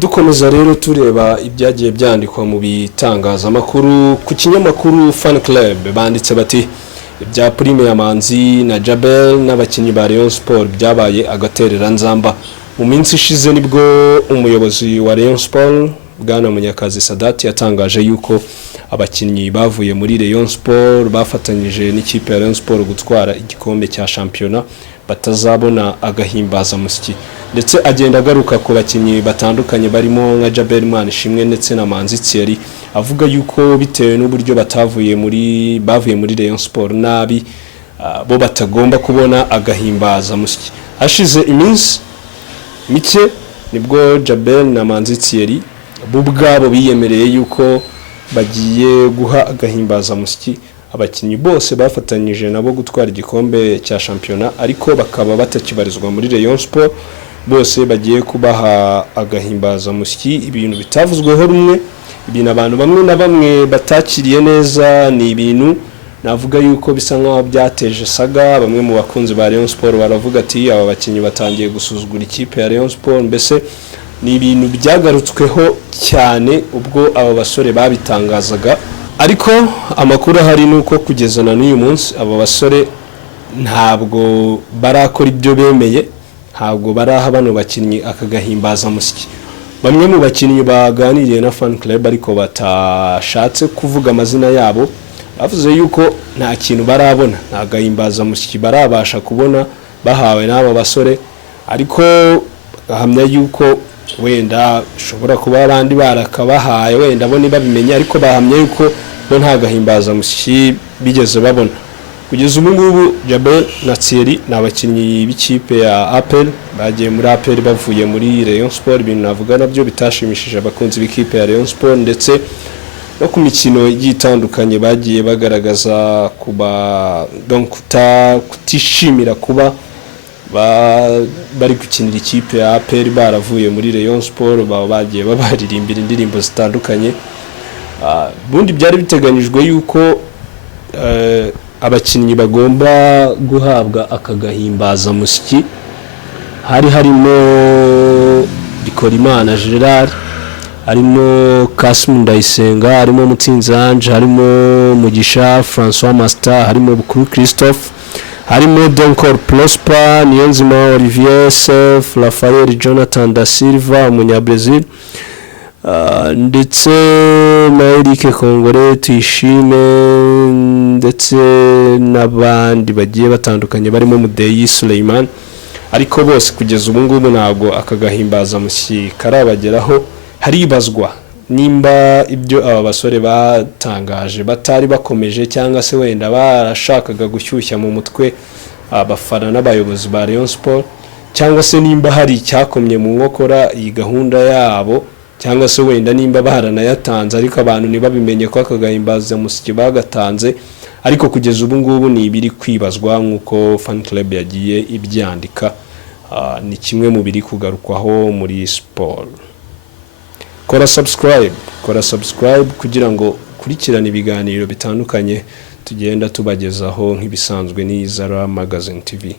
dukomeza rero tureba ibyagiye byandikwa mu bitangazamakuru ku kinyamakuru Fan Club banditse bati ibya Prime Yamanzi na Jabel n'abakinyi ba Rayon Sport byabaye agaterera nzamba. Mu minsi ishize nibwo umuyobozi wa Rayon Sport Bwana Munyakazi Sadat yatangaje yuko abakinyi bavuye muri Rayon Sport bafatanyije n'ikipe ya Rayon Sport gutwara igikombe cya shampiyona batazabona agahimbaza musiki, ndetse agenda agaruka ku bakinyi batandukanye barimo nka Jabel Manishimwe ndetse na Manzi Thierry, avuga yuko bitewe n'uburyo bavuye muri Rayon Sport nabi bo batagomba kubona agahimbaza musiki. Hashize iminsi mike nibwo Jabel na Manzi Thierry bo ubwabo biyemereye yuko bagiye guha agahimbaza musiki abakinyi bose bafatanyije nabo gutwara igikombe cya shampiyona, ariko bakaba batakibarizwa muri Rayon Sport. Bose bagiye kubaha agahimbaza musiki, ibintu bitavuzweho rumwe, ibintu abantu bamwe na bamwe batakiriye neza, ni ibintu navuga yuko bisa nkaho byateje saga. Bamwe mu bakunzi ba Rayon Sport baravuga ati aba bakinyi batangiye gusuzugura ikipe ya Rayon Sport. Mbese ni ibintu byagarutsweho cyane ubwo aba basore babitangazaga, ariko amakuru ahari nuko kugeza na n'uyu munsi aba basore ntabwo barakora ibyo bemeye, ntabwo baraha bano bakinyi akagahimbaza musiki. Bamwe mu bakinyi baganiriye na Fan Club ariko batashatse kuvuga amazina yabo bavuze yuko nta kintu barabona, nta gahimbaza musiki barabasha kubona bahawe n'aba basore, ariko bahamya yuko wenda shobora kuba abandi barakabahaye wenda bo nibabimenye, ariko bahamya yuko bo nta gahimbaza musiki bigeze babona. Kugeza ubu ngubu Jabel na Thierry n'abakinyi b'ikipe ya APR bagiye muri APR bavuye muri Rayon Sport, ibintu navuga nabyo bitashimishije abakunzi b'ikipe ya Rayon Sport, ndetse no ku mikino yitandukanye bagiye bagaragaza kuba kutishimira kuba bari gukinira ikipe ya APR baravuye muri Rayon Sport, bagiye babaririmbira indirimbo zitandukanye. Bundi byari biteganyijwe yuko abakinyi bagomba guhabwa akagahimbaza musiki, harimo Bikorimana Gerard, harimo Kassim Ndayisenga, harimo Mutsinzi Ange, harimo Mugisha François Master, harimo Bukuru Christophe, harimo Donkor Prosper, Niyonzima Olivier, Sef Rafael, Jonathan da Silva umunyabrazil, ndetse na Eric Kongore, Tuyishime, ndetse n'abandi bagiye batandukanye barimo Mudeyi Suleiman. Ariko bose kugeza ubu ngubu ntabwo akagahimbaza musiki karabageraho. Haribazwa nimba ibyo aba basore batangaje batari bakomeje, cyangwa se wenda barashakaga gushyushya mu mutwe abafana n'abayobozi ba Rayon Sport, cyangwa se nimba hari icyakomye mu nkokora iyi gahunda yabo, cyangwa se wenda nimba baranayatanze ariko abantu nibabimenye ko akagahimbaza musiki bagatanze. Ariko kugeza ubu ngubu ni ibiri kwibazwa nk'uko Fan Club yagiye ibyandika, ni kimwe mu biri kugarukwaho muri sport. Kora subscribe kugira ngo kurikirana ibiganiro bitandukanye tugenda tubagezaho nk'ibisanzwe ni Zara Magazine TV.